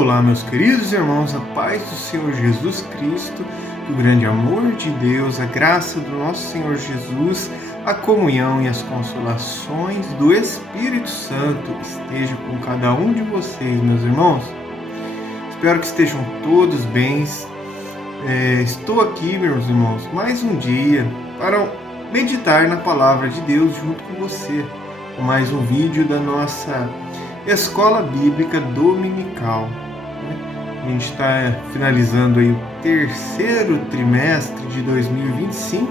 Olá, meus queridos irmãos, a paz do Senhor Jesus Cristo, o grande amor de Deus, a graça do nosso Senhor Jesus, a comunhão e as consolações do Espírito Santo esteja com cada um de vocês, meus irmãos. Espero que estejam todos bem. Estou aqui, meus irmãos, mais um dia para meditar na palavra de Deus junto com você, com mais um vídeo da nossa Escola Bíblica Dominical. A gente está finalizando aí o terceiro trimestre de 2025,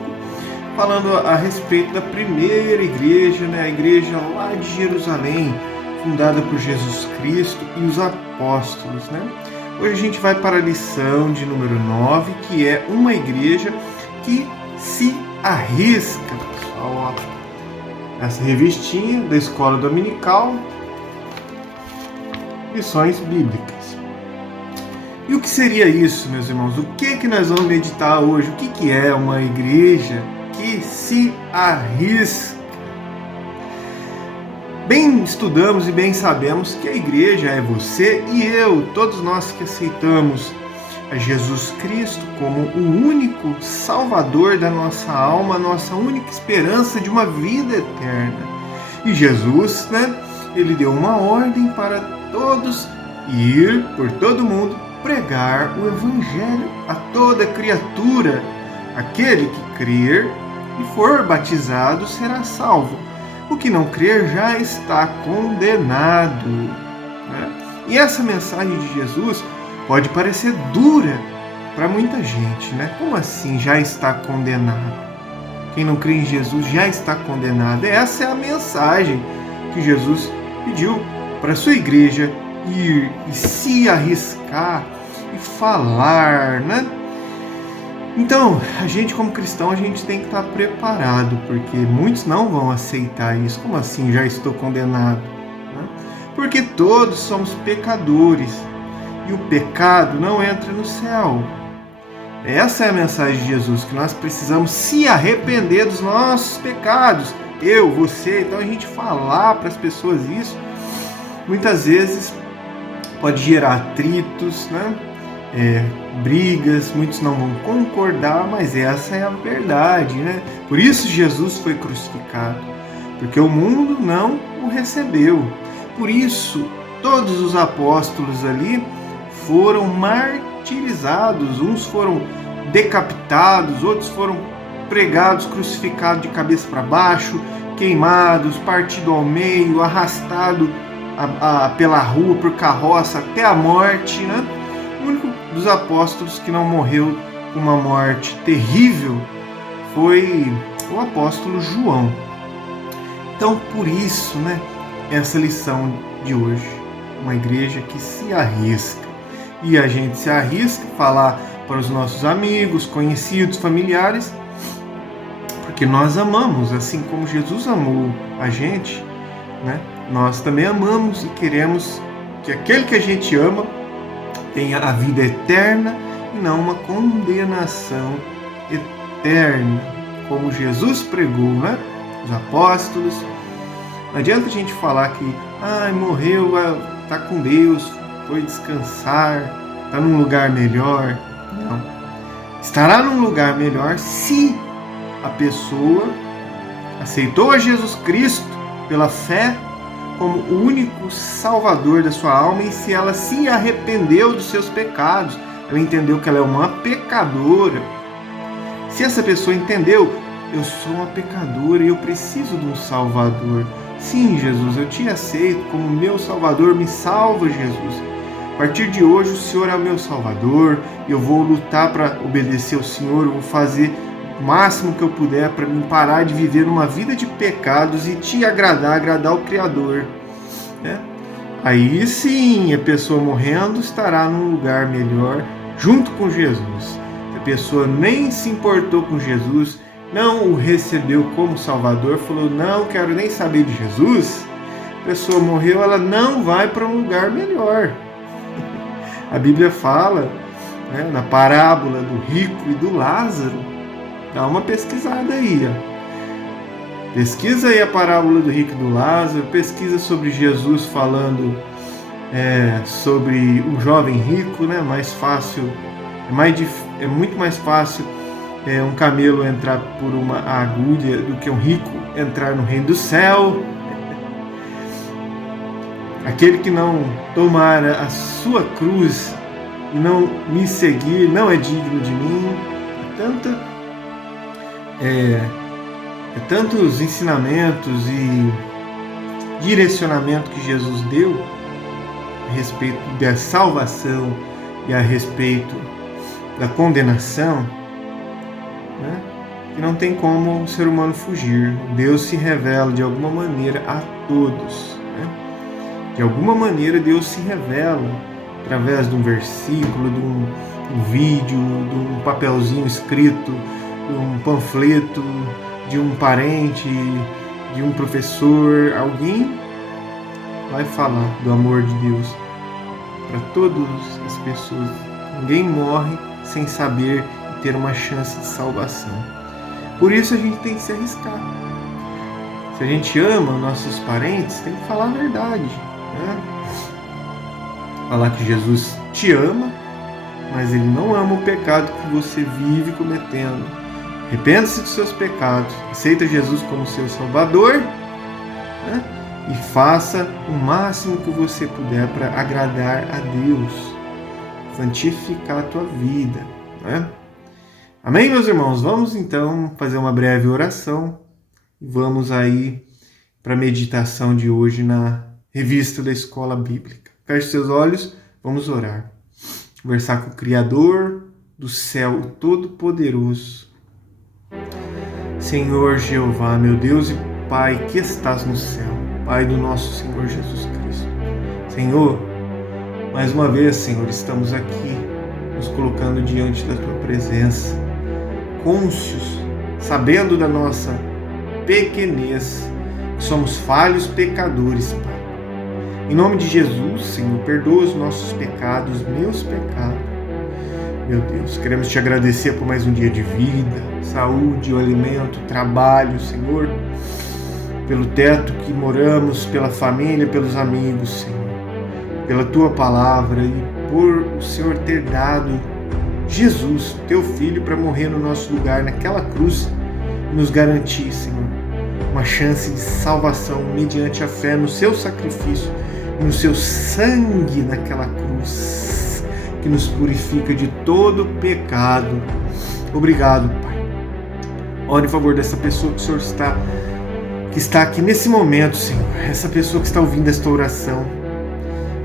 falando a respeito da primeira igreja, a igreja lá de Jerusalém, fundada por Jesus Cristo e os apóstolos. Hoje a gente vai para a lição de número 9, que é uma igreja que se arrisca, pessoal. Essa revistinha da Escola Dominical, Lições Bíblicas. E o que seria isso, meus irmãos? O que nós vamos meditar hoje? O que é uma igreja que se arrisca? Bem estudamos e bem sabemos que a igreja é você e eu, todos nós que aceitamos a Jesus Cristo como o único Salvador da nossa alma, a nossa única esperança de uma vida eterna. E Jesus, ele deu uma ordem para todos ir por todo mundo pregar o Evangelho a toda criatura. Aquele que crer e for batizado será salvo. O que não crer já está condenado. E essa mensagem de Jesus pode parecer dura para muita gente. Como assim já está condenado? Quem não crê em Jesus já está condenado. Essa é a mensagem que Jesus pediu para a sua igreja ir e se arriscar e falar, Então, a gente como cristão, a gente tem que estar preparado, porque muitos não vão aceitar isso. Como assim, já estou condenado? Porque todos somos pecadores e o pecado não entra no céu. Essa é a mensagem de Jesus, que nós precisamos se arrepender dos nossos pecados. Eu, você, então a gente falar para as pessoas isso, muitas vezes pode gerar atritos, brigas, muitos não vão concordar, mas essa é a verdade, Por isso Jesus foi crucificado, porque o mundo não o recebeu. Por isso todos os apóstolos ali foram martirizados, uns foram decapitados, outros foram pregados, crucificados de cabeça para baixo, queimados, partido ao meio, arrastado pela rua, por carroça, até a morte, O único dos apóstolos que não morreu com uma morte terrível foi o apóstolo João. Então, por isso, essa lição de hoje, uma igreja que se arrisca. E a gente se arrisca a falar para os nossos amigos, conhecidos, familiares, porque nós amamos, assim como Jesus amou a gente, Nós também amamos e queremos que aquele que a gente ama tenha a vida eterna e não uma condenação eterna, como Jesus pregou, Os apóstolos. Não adianta a gente falar que morreu, está com Deus, foi descansar, está num lugar melhor. Não. Estará num lugar melhor se a pessoa aceitou a Jesus Cristo pela fé como o único Salvador da sua alma, e se ela se arrependeu dos seus pecados, ela entendeu que ela é uma pecadora. Se essa pessoa entendeu, eu sou uma pecadora e eu preciso de um Salvador. Sim, Jesus, eu te aceito como meu Salvador, me salva, Jesus. A partir de hoje o Senhor é o meu Salvador, eu vou lutar para obedecer ao Senhor, eu vou fazer o máximo que eu puder para me parar de viver uma vida de pecados e te agradar o Criador. Aí sim, a pessoa morrendo estará num lugar melhor junto com Jesus. Se a pessoa nem se importou com Jesus, não o recebeu como Salvador, falou, não quero nem saber de Jesus, a pessoa morreu, ela não vai para um lugar melhor. A Bíblia fala, na parábola do rico e do Lázaro. Dá uma pesquisada aí, Pesquisa aí a parábola do rico e do Lázaro, pesquisa sobre Jesus falando sobre o jovem rico, né? Mais fácil, é muito mais fácil um camelo entrar por uma agulha do que um rico entrar no reino do céu. Aquele que não tomar a sua cruz e não me seguir não é digno de mim. Tantos ensinamentos e direcionamento que Jesus deu a respeito da salvação e a respeito da condenação, né? Que não tem como o ser humano fugir. Deus se revela de alguma maneira a todos, né? De alguma maneira Deus se revela através de um versículo, de um vídeo, de um papelzinho escrito, de um panfleto, de um parente, de um professor. Alguém vai falar do amor de Deus para todas as pessoas. Ninguém morre sem saber e ter uma chance de salvação. Por isso a gente tem que se arriscar. Se a gente ama nossos parentes, tem que falar a verdade, né? Falar que Jesus te ama, mas Ele não ama o pecado que você vive cometendo. Arrependa-se dos seus pecados, aceita Jesus como seu Salvador, né? E faça o máximo que você puder para agradar a Deus, santificar a tua vida, né? Amém, meus irmãos? Vamos então fazer uma breve oração e vamos aí para a meditação de hoje na revista da Escola Bíblica. Feche seus olhos, vamos orar. Conversar com o Criador do céu Todo-Poderoso. Senhor Jeová, meu Deus e Pai que estás no céu, Pai do nosso Senhor Jesus Cristo. Senhor, mais uma vez, Senhor, estamos aqui nos colocando diante da Tua presença, cônscios, sabendo da nossa pequenez, que somos falhos pecadores, Pai. Em nome de Jesus, Senhor, perdoa os nossos pecados, meus pecados. Meu Deus, queremos Te agradecer por mais um dia de vida, saúde, o alimento, trabalho, Senhor, pelo teto que moramos, pela família, pelos amigos, Senhor, pela Tua palavra e por o Senhor ter dado Jesus, Teu Filho, para morrer no nosso lugar, naquela cruz, e nos garantir, Senhor, uma chance de salvação mediante a fé no Seu sacrifício, no Seu sangue naquela cruz, que nos purifica de todo pecado. Obrigado, Pai. Ore em favor dessa pessoa que o Senhor está aqui nesse momento, Senhor. Essa pessoa que está ouvindo esta oração.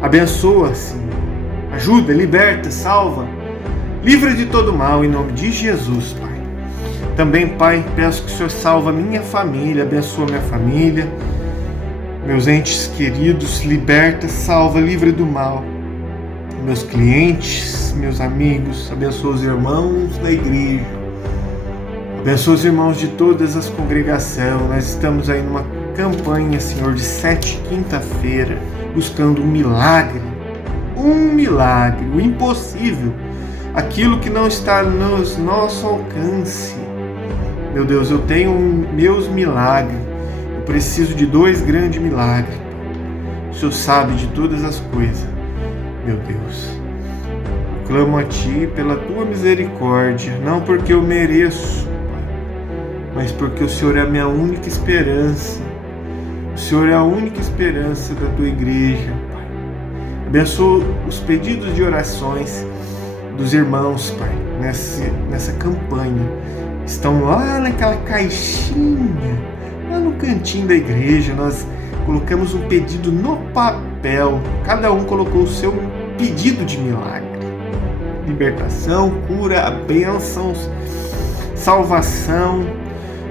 Abençoa, Senhor. Ajuda, liberta, salva. Livra de todo mal, em nome de Jesus, Pai. Também, Pai, peço que o Senhor salva a minha família, abençoa minha família, meus entes queridos, liberta, salva, livra do mal. Meus clientes, meus amigos, abençoa os irmãos da igreja, abençoa os irmãos de todas as congregações. Nós estamos aí numa campanha, Senhor, de 7 quinta-feira, buscando um milagre, o impossível, aquilo que não está no nosso alcance. Meu Deus, eu tenho meus milagres, eu preciso de 2 grandes milagres. O Senhor sabe de todas as coisas. Meu Deus, eu clamo a Ti pela Tua misericórdia, não porque eu mereço, Pai, mas porque o Senhor é a minha única esperança. O Senhor é a única esperança da Tua igreja, Pai. Abençoa os pedidos de orações dos irmãos, Pai, nessa campanha. Estão lá naquela caixinha, lá no cantinho da igreja. Nós colocamos um pedido no papel. Cada um colocou o seu pedido de milagre. Libertação, cura, bênçãos, salvação.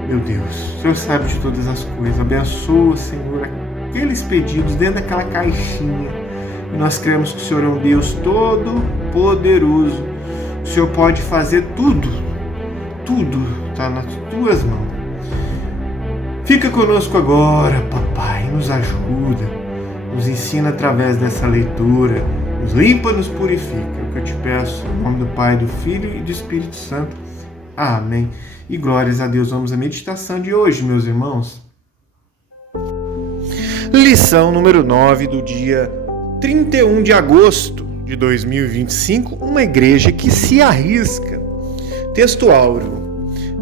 Meu Deus, o Senhor sabe de todas as coisas. Abençoa, Senhor, aqueles pedidos dentro daquela caixinha. E nós cremos que o Senhor é um Deus todo-poderoso. O Senhor pode fazer tudo. Tudo está nas Tuas mãos. Fica conosco agora, Papai, nos ajuda, nos ensina através dessa leitura, nos limpa, nos purifica. É o que eu te peço, em nome do Pai, do Filho e do Espírito Santo. Amém. E glórias a Deus. Vamos à meditação de hoje, meus irmãos. Lição número 9 do dia 31 de agosto de 2025, uma igreja que se arrisca. Texto áureo.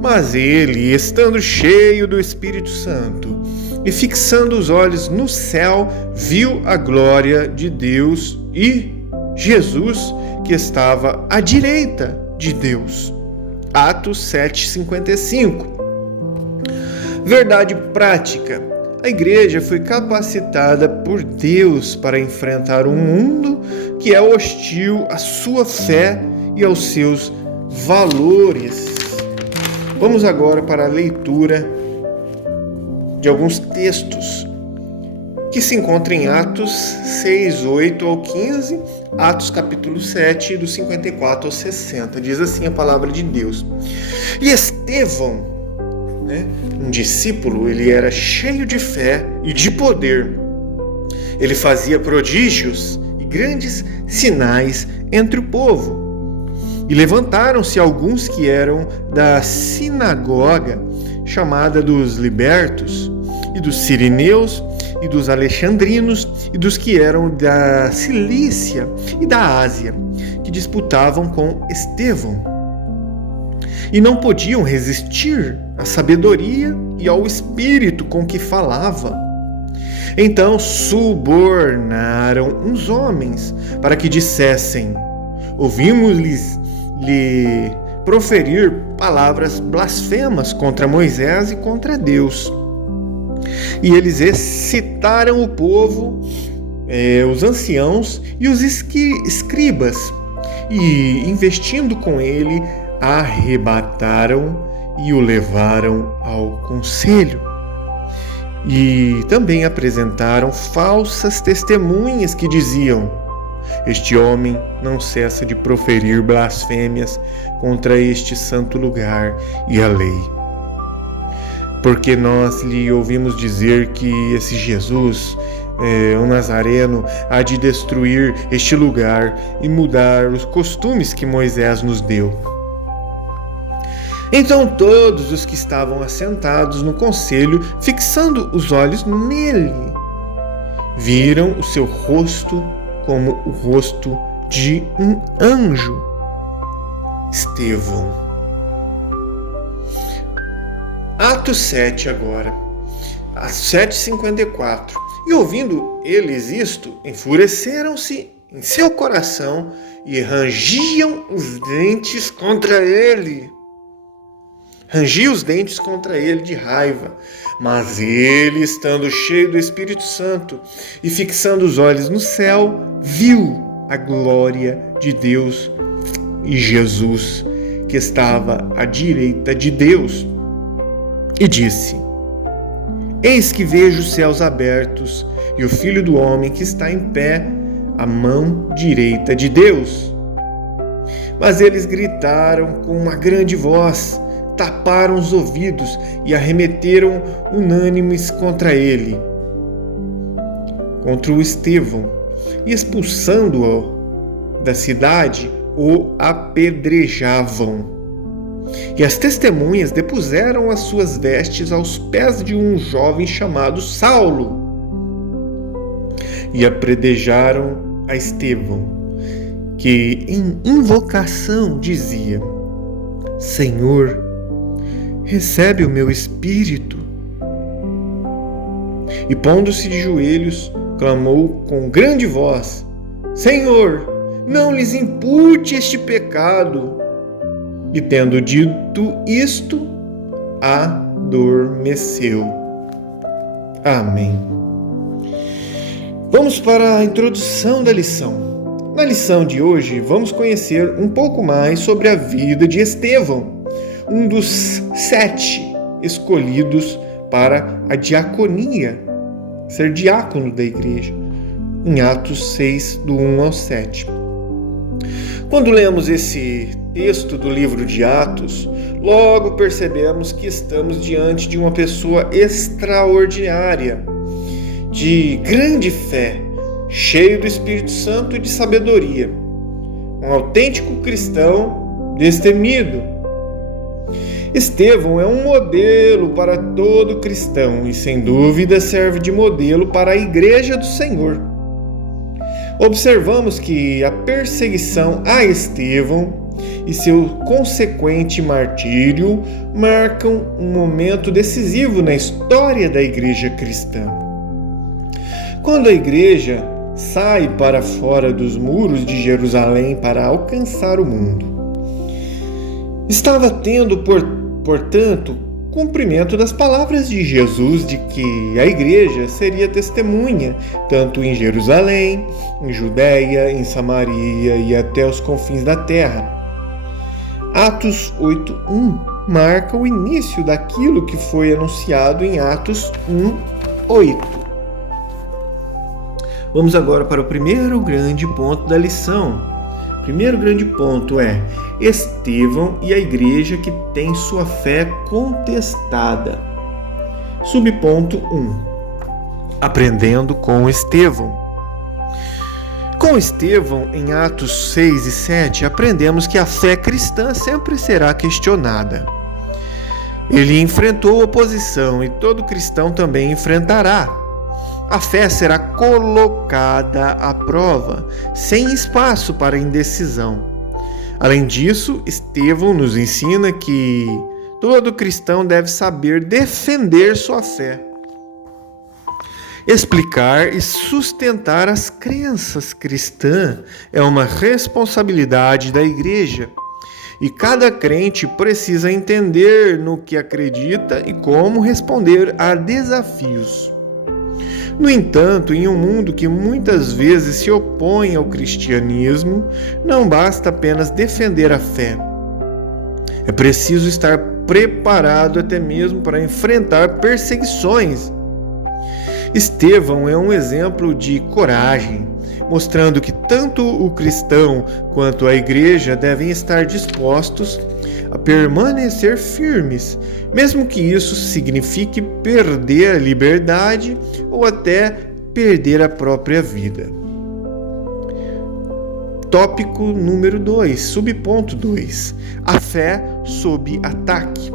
Mas ele, estando cheio do Espírito Santo e fixando os olhos no céu, viu a glória de Deus e Jesus, que estava à direita de Deus. Atos 7:55. Verdade prática. A igreja foi capacitada por Deus para enfrentar um mundo que é hostil à sua fé e aos seus valores. Vamos agora para a leitura de alguns textos que se encontram em Atos 6, 8 ao 15, Atos capítulo 7, do 54 ao 60. Diz assim a palavra de Deus. E Estevão, um discípulo, ele era cheio de fé e de poder. Ele fazia prodígios e grandes sinais entre o povo. E levantaram-se alguns que eram da sinagoga, chamada dos libertos, e dos sirineus, e dos alexandrinos, e dos que eram da Cilícia e da Ásia, que disputavam com Estevão. E não podiam resistir à sabedoria e ao espírito com que falava. Então subornaram uns homens para que dissessem: ouvimos-lhes lhe proferir palavras blasfemas contra Moisés e contra Deus. E eles excitaram o povo, os anciãos e os escribas, e, investindo com ele, arrebataram e o levaram ao conselho. E também apresentaram falsas testemunhas que diziam: este homem não cessa de proferir blasfêmias contra este santo lugar e a lei. Porque nós lhe ouvimos dizer que esse Jesus, o Nazareno, há de destruir este lugar e mudar os costumes que Moisés nos deu. Então todos os que estavam assentados no conselho, fixando os olhos nele, viram o seu rosto como o rosto de um anjo. Estevão. Atos 7 agora, às 7:54. E ouvindo eles isto, enfureceram-se em seu coração e rangiam os dentes contra ele. Rangia os dentes contra ele de raiva. Mas ele, estando cheio do Espírito Santo e fixando os olhos no céu, viu a glória de Deus e Jesus, que estava à direita de Deus. E disse: eis que vejo os céus abertos e o Filho do Homem que está em pé à mão direita de Deus. Mas eles gritaram com uma grande voz, taparam os ouvidos e arremeteram unânimes contra ele, contra o Estevão, e expulsando-o da cidade, o apedrejavam. E as testemunhas depuseram as suas vestes aos pés de um jovem chamado Saulo e apedrejaram a Estevão, que em invocação dizia: Senhor, recebe o meu espírito. E pondo-se de joelhos, clamou com grande voz: Senhor, não lhes impute este pecado. E tendo dito isto, adormeceu. Amém. Vamos para a introdução da lição. Na lição de hoje, vamos conhecer um pouco mais sobre a vida de Estevão, um dos 7 escolhidos para a diaconia, ser diácono da igreja, em Atos 6, do 1 ao 7. Quando lemos esse texto do livro de Atos, logo percebemos que estamos diante de uma pessoa extraordinária, de grande fé, cheio do Espírito Santo e de sabedoria, um autêntico cristão destemido. Estevão é um modelo para todo cristão e, sem dúvida, serve de modelo para a Igreja do Senhor. observamos que a perseguição a Estevão e seu consequente martírio marcam um momento decisivo na história da igreja cristã. Quando a igreja sai para fora dos muros de Jerusalém para alcançar o mundo, estava tendo, portanto, cumprimento das palavras de Jesus de que a igreja seria testemunha tanto em Jerusalém, em Judeia, em Samaria e até os confins da terra. Atos 8:1 marca o início daquilo que foi anunciado em Atos 1:8. Vamos agora para o primeiro grande ponto da lição. O primeiro grande ponto é Estevão e a igreja que tem sua fé contestada. Subponto 1. Aprendendo com Estevão. Com Estevão, em Atos 6 e 7, aprendemos que a fé cristã sempre será questionada. Ele enfrentou oposição e todo cristão também enfrentará. A fé será colocada à prova, sem espaço para indecisão. Além disso, Estevão nos ensina que todo cristão deve saber defender sua fé, explicar e sustentar as crenças cristãs é uma responsabilidade da igreja. E cada crente precisa entender no que acredita e como responder a desafios. No entanto, em um mundo que muitas vezes se opõe ao cristianismo, não basta apenas defender a fé. É preciso estar preparado até mesmo para enfrentar perseguições. Estevão é um exemplo de coragem, mostrando que tanto o cristão quanto a igreja devem estar dispostos a permanecer firmes, mesmo que isso signifique perder a liberdade ou até perder a própria vida. Tópico número 2, subponto 2. A fé sob ataque.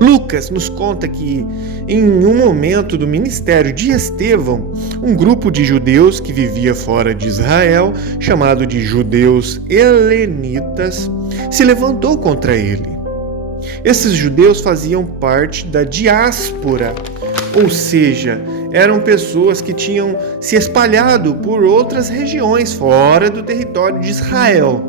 Lucas nos conta que, em um momento do ministério de Estevão, um grupo de judeus que vivia fora de Israel, chamado de judeus helenitas, se levantou contra ele. Esses judeus faziam parte da diáspora, ou seja, eram pessoas que tinham se espalhado por outras regiões fora do território de Israel.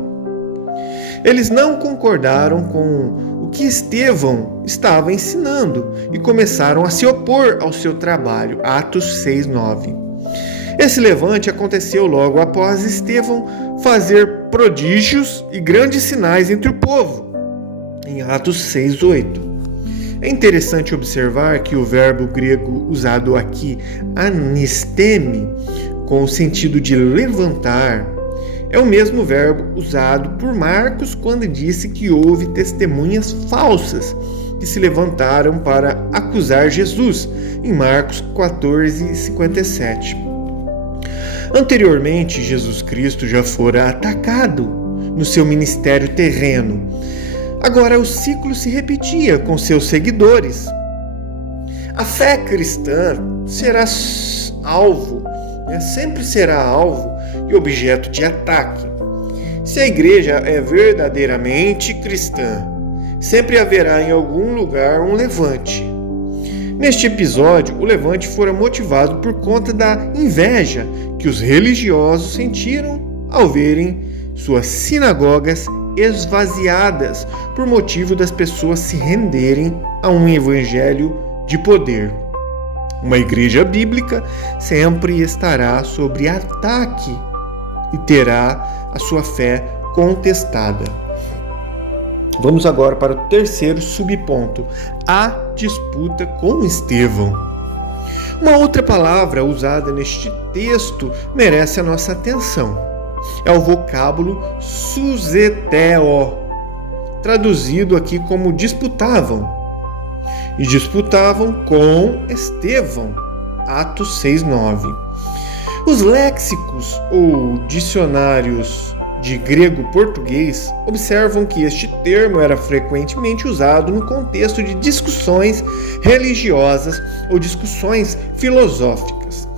Eles não concordaram com o que Estevão estava ensinando e começaram a se opor ao seu trabalho. Atos 6:9. Esse levante aconteceu logo após Estevão fazer prodígios e grandes sinais entre o povo, em Atos 6:8. É interessante observar que o verbo grego usado aqui, anisteme, com o sentido de levantar, é o mesmo verbo usado por Marcos quando disse que houve testemunhas falsas que se levantaram para acusar Jesus, em Marcos 14:57. Anteriormente, Jesus Cristo já fora atacado no seu ministério terreno. Agora o ciclo se repetia com seus seguidores. A fé cristã será alvo, sempre será alvo e objeto de ataque. Se a igreja é verdadeiramente cristã, sempre haverá em algum lugar um levante. Neste episódio, o levante fora motivado por conta da inveja que os religiosos sentiram ao verem suas sinagogas esvaziadas por motivo das pessoas se renderem a um evangelho de poder. Uma igreja bíblica sempre estará sob ataque e terá a sua fé contestada. Vamos agora para o terceiro subponto, a disputa com Estevão. Uma outra palavra usada neste texto merece a nossa atenção. É o vocábulo suzeteo, traduzido aqui como disputavam. E disputavam com Estevão, Atos 6:9. Os léxicos ou dicionários de grego-português observam que este termo era frequentemente usado no contexto de discussões religiosas ou discussões filosóficas.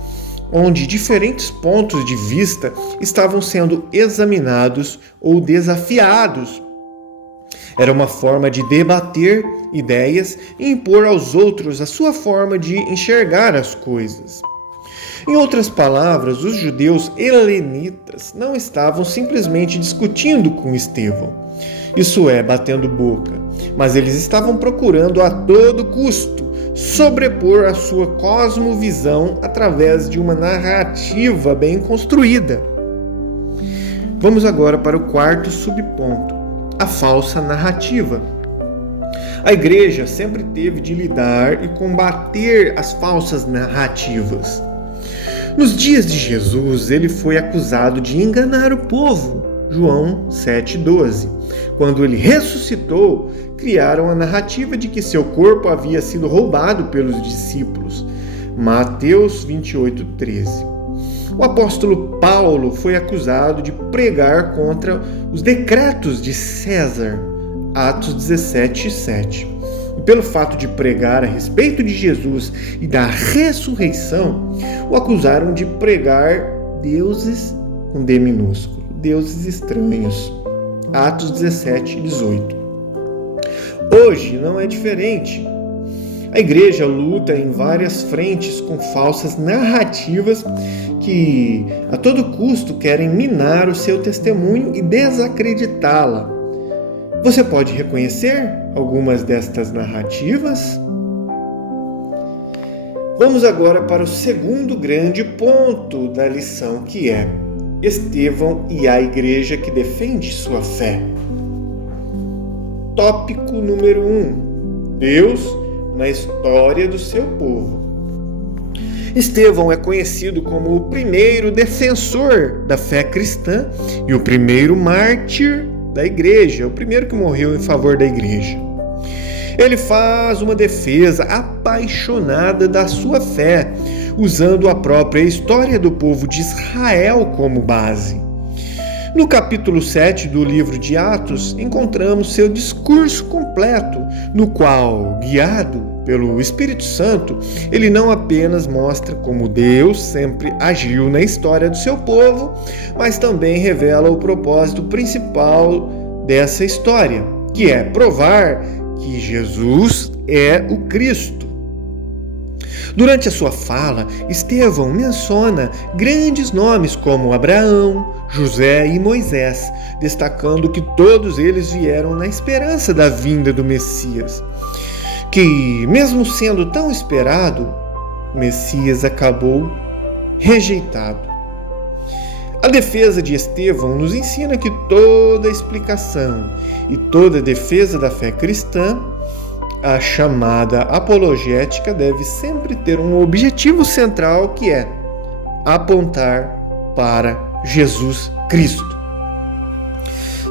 onde diferentes pontos de vista estavam sendo examinados ou desafiados. Era uma forma de debater ideias e impor aos outros a sua forma de enxergar as coisas. Em outras palavras, os judeus helenitas não estavam simplesmente discutindo com Estevão, isso é, batendo boca, mas eles estavam procurando a todo custo sobrepor a sua cosmovisão através de uma narrativa bem construída. Vamos agora para o quarto subponto, a falsa narrativa. A igreja sempre teve de lidar e combater as falsas narrativas. Nos dias de Jesus, ele foi acusado de enganar o povo. João 7,12. Quando ele ressuscitou, criaram a narrativa de que seu corpo havia sido roubado pelos discípulos. Mateus 28,13. O apóstolo Paulo foi acusado de pregar contra os decretos de César. Atos 17,7. E pelo fato de pregar a respeito de Jesus e da ressurreição, o acusaram de pregar deuses com D minúsculo, deuses estranhos. Atos 17,18. Hoje não é diferente. A igreja luta em várias frentes com falsas narrativas que a todo custo querem minar o seu testemunho e desacreditá-la. Você pode reconhecer algumas destas narrativas? Vamos agora para o segundo grande ponto da lição, que é Estevão e a igreja que defende sua fé. Tópico número 1. Deus na história do seu povo. Estevão é conhecido como o primeiro defensor da fé cristã e o primeiro mártir da igreja, o primeiro que morreu em favor da igreja. Ele faz uma defesa apaixonada da sua fé, usando a própria história do povo de Israel como base. No capítulo 7 do livro de Atos, encontramos seu discurso completo, no qual, guiado pelo Espírito Santo, ele não apenas mostra como Deus sempre agiu na história do seu povo, mas também revela o propósito principal dessa história, que é provar que Jesus é o Cristo. Durante a sua fala, Estevão menciona grandes nomes como Abraão, José e Moisés, destacando que todos eles vieram na esperança da vinda do Messias, que, mesmo sendo tão esperado, o Messias acabou rejeitado. A defesa de Estevão nos ensina que toda explicação e toda defesa da fé cristã, a chamada apologética, deve sempre ter um objetivo central, que é apontar para Jesus Cristo.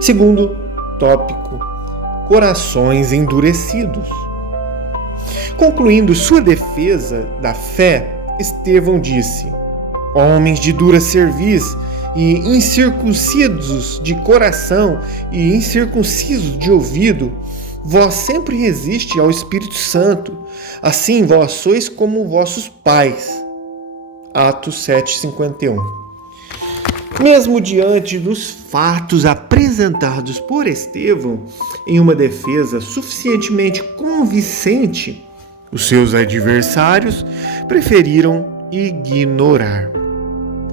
Segundo tópico, corações endurecidos. Concluindo sua defesa da fé, Estevão disse: homens de dura cerviz e incircuncisos de coração e incircuncisos de ouvido, vós sempre resiste ao Espírito Santo, assim vós sois como vossos pais. Atos 7,51. Mesmo diante dos fatos apresentados por Estevão em uma defesa suficientemente convincente, os seus adversários preferiram ignorar.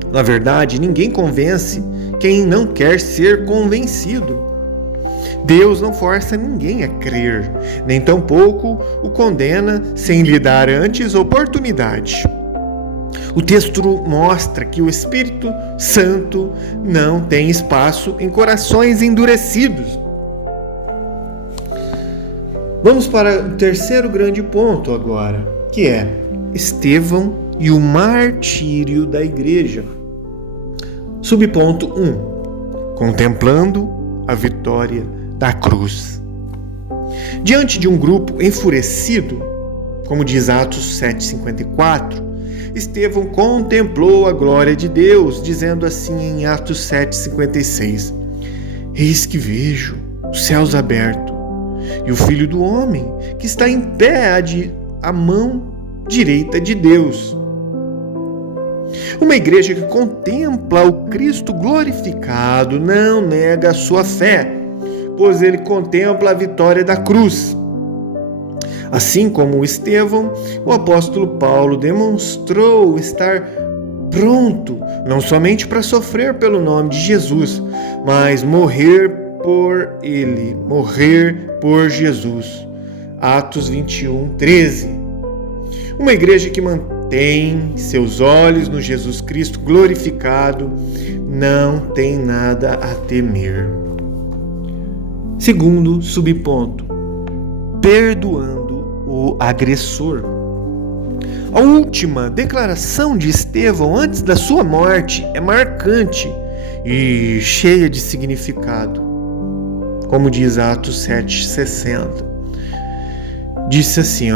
Na verdade, ninguém convence quem não quer ser convencido. Deus não força ninguém a crer, nem tampouco o condena sem lhe dar antes oportunidade. O texto mostra que o Espírito Santo não tem espaço em corações endurecidos. Vamos para o terceiro grande ponto agora, que é Estevão e o martírio da igreja. Subponto 1. Contemplando a vitória da cruz. Diante de um grupo enfurecido, como diz Atos 7,54, Estevão contemplou a glória de Deus, dizendo assim em Atos 7,56: eis que vejo os céus abertos e o Filho do Homem que está em pé à mão direita de Deus. Uma igreja que contempla o Cristo glorificado não nega a sua fé, pois ele contempla a vitória da cruz. Assim como Estevão, o apóstolo Paulo demonstrou estar pronto, não somente para sofrer pelo nome de Jesus, mas morrer por ele, morrer por Jesus. Atos 21, 13. Uma igreja que mantém seus olhos no Jesus Cristo glorificado não tem nada a temer. Segundo subponto, perdoando o agressor. A última declaração de Estevão antes da sua morte é marcante e cheia de significado. Como diz Atos 7,60. Disse assim,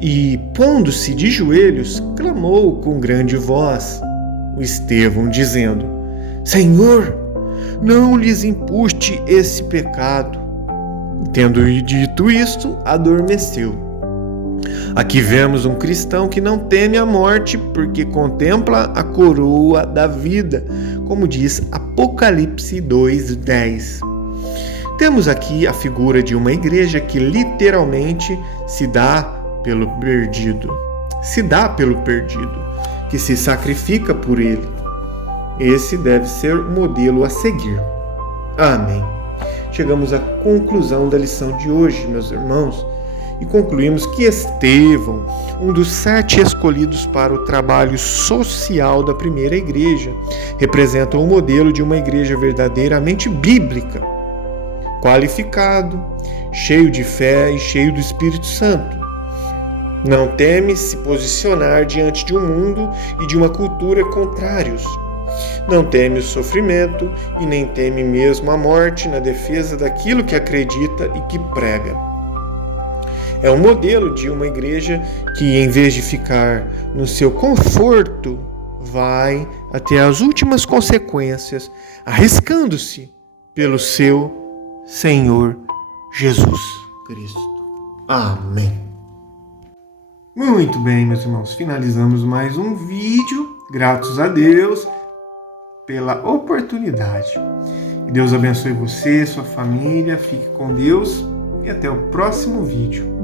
e pondo-se de joelhos, clamou com grande voz o Estevão, dizendo: Senhor, não lhes impuste esse pecado. Tendo dito isto, adormeceu. Aqui vemos um cristão que não teme a morte, porque contempla a coroa da vida, como diz Apocalipse 2:10. Temos aqui a figura de uma igreja que literalmente se dá pelo perdido, que se sacrifica por ele. Esse deve ser o modelo a seguir. Amém. Chegamos à conclusão da lição de hoje, meus irmãos, e concluímos que Estevão, um dos 7 escolhidos para o trabalho social da primeira igreja, representa o modelo de uma igreja verdadeiramente bíblica, qualificado, cheio de fé e cheio do Espírito Santo. Não teme se posicionar diante de um mundo e de uma cultura contrários. Não teme o sofrimento e nem teme mesmo a morte na defesa daquilo que acredita e que prega. É um modelo de uma igreja que, em vez de ficar no seu conforto, vai até as últimas consequências, arriscando-se pelo seu Senhor Jesus Cristo. Amém. Muito bem, meus irmãos, finalizamos mais um vídeo, gratos a Deus pela oportunidade. Que Deus abençoe você, sua família, fique com Deus e até o próximo vídeo.